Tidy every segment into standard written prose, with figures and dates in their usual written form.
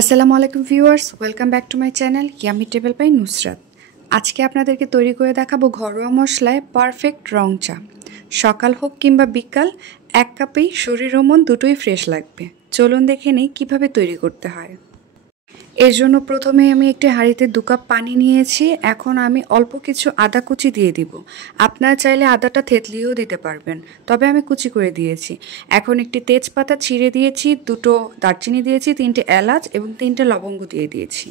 আসসালামু আলাইকুম viewers, welcome back to my channel Yummy Table by Nusrat. আজকে আপনাদেরকে তৈরি করে দেখাবো ঘরোয়া মশলায় পারফেক্ট রং চা। সকাল হোক কিংবা বিকাল, এক কাপেই শরীর ও মন দুটোই ফ্রেশ লাগবে। চলুন দেখে নিই কীভাবে তৈরি করতে হয়। এর জন্য প্রথমে আমি একটি হাঁড়িতে 2 কাপ পানি নিয়েছি। এখন আমি অল্প কিছু আদা কুচি দিয়ে দিব। আপনারা চাইলে আদাটা থেতলিয়েও দিতে পারবেন, তবে আমি কুচি করে দিয়েছি। এখন একটি তেজপাতা ছিঁড়ে দিয়েছি, 2টো দারচিনি দিয়েছি, 3টে এলাচ এবং 3টে লবঙ্গ দিয়ে দিয়েছি।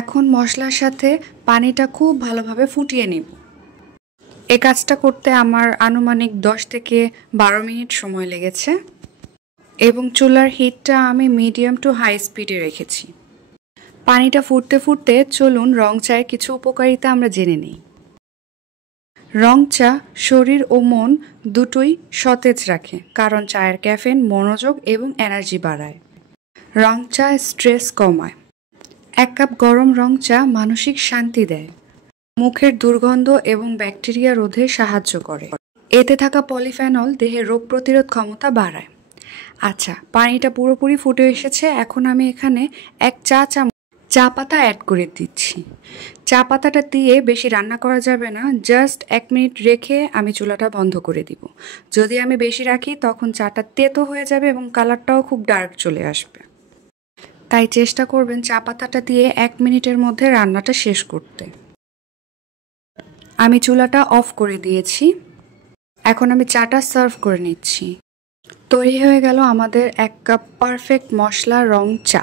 এখন মশলার সাথে পানিটা খুব ভালোভাবে ফুটিয়ে নিব। এই কাজটা করতে আমার আনুমানিক 10 থেকে 12 মিনিট সময় লেগেছে এবং চুলার হিটটা আমি মিডিয়াম টু হাই স্পিডে রেখেছি। পানিটা ফুটতে ফুটতে চলুন রং চায়ের কিছু উপকারিতা আমরা জেনে নিই। রং চা শরীর ও মন দুটোই সতেজ রাখে, কারণ চায়ের ক্যাফেন মনোযোগ এবং এনার্জি বাড়ায়। রং চা স্ট্রেস কমায়। 1 কাপ গরম রং চা মানসিক শান্তি দেয়। মুখের দুর্গন্ধ এবং ব্যাকটেরিয়া রোধে সাহায্য করে। এতে থাকা পলিফেনল দেহের রোগ প্রতিরোধ ক্ষমতা বাড়ায়। আচ্ছা, পানিটা পুরোপুরি ফুটে এসেছে। এখন আমি এখানে 1 চা চামচ চা পাতা অ্যাড করে দিচ্ছি। চা পাতাটা দিয়ে বেশি রান্না করা যাবে না, জাস্ট 1 মিনিট রেখে আমি চুলাটা বন্ধ করে দিব। যদি আমি বেশি রাখি তখন চাটা তেতো হয়ে যাবে এবং কালারটাও খুব ডার্ক চলে আসবে। তাই চেষ্টা করবেন চা পাতাটা দিয়ে 1 মিনিটের মধ্যে রান্নাটা শেষ করতে। আমি চুলাটা অফ করে দিয়েছি। এখন আমি চাটা সার্ভ করে নিচ্ছি। তৈরি হয়ে গেল আমাদের 1 কাপ পারফেক্ট মশলা রং চা।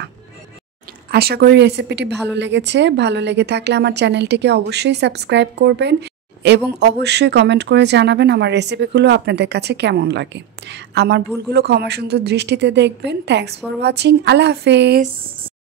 আশা করি রেসিপিটি ভালো লেগেছে। ভালো লেগে থাকলে আমার চ্যানেলটিকে অবশ্যই সাবস্ক্রাইব করবেন এবং অবশ্যই কমেন্ট করে জানাবেন আমার রেসিপিগুলো আপনাদের কাছে কেমন লাগে। আমার ভুলগুলো ক্ষমাসুন্দর দৃষ্টিতে দেখবেন। Thanks for watching. আল্লাহ হাফেজ।